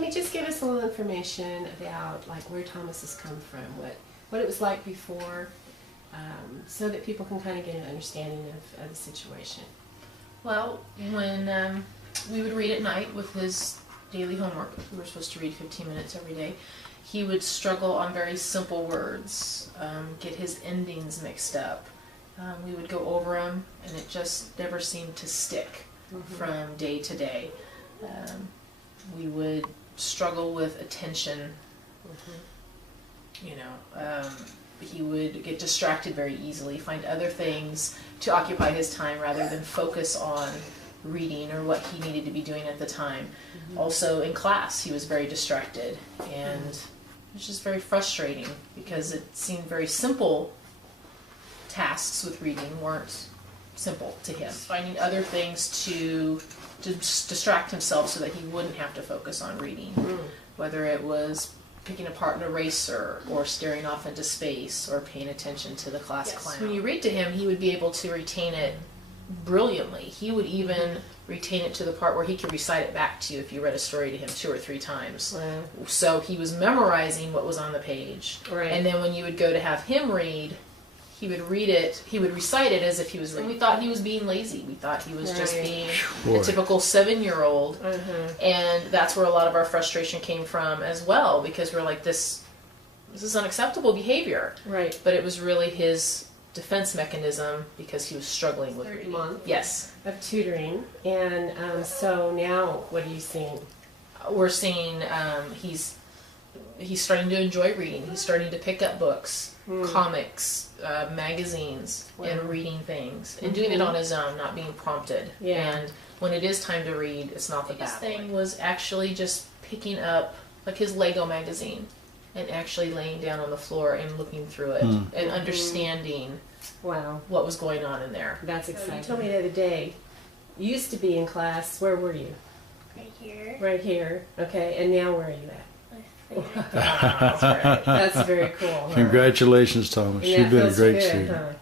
Can you just give us a little information about like where Thomas has come from, what it was like before, so that people can kind of get an understanding of the situation? Well, when we would read at night with his daily homework, we were supposed to read 15 minutes every day, he would struggle on very simple words, get his endings mixed up. We would go over them, and it just never seemed to stick from day to day. We would struggle with attention. You know, he would get distracted very easily, find other things to occupy his time rather than focus on reading or what he needed to be doing at the time. Also in class, he was very distracted, and it was just very frustrating because it seemed very simple tasks with reading weren't simple to him. Finding other things to distract himself so that he wouldn't have to focus on reading, whether it was picking apart an eraser or staring off into space or paying attention to the class clown. When you read to him, he would be able to retain it brilliantly. He would even retain it to the part where he could recite it back to you if you read a story to him 2 or 3 times. Wow. So he was memorizing what was on the page. Right. And then when you would go to have him read, he would read it, he would recite it as if he was reading. We thought he was being lazy. We thought he was just being a typical 7-year-old. And that's where a lot of our frustration came from as well, because we're like, this is unacceptable behavior. Right. But it was really his defense mechanism because he was struggling with reading. Yes. Of tutoring. And so now what are you seeing? We're seeing he's starting to enjoy reading. He's starting to pick up books, comics, magazines, and reading things, and doing it on his own, not being prompted. Yeah. And when it is time to read, it's not the bad thing. Was actually just picking up like his Lego magazine and actually laying down on the floor and looking through it and understanding what was going on in there. That's exciting. You told me the other day, you used to be in class, where were you? Right here. Right here. Okay, and now where are you at? That's right. That's very cool. Huh? Congratulations, Thomas. Yeah, You've been a feels great good, student. huh?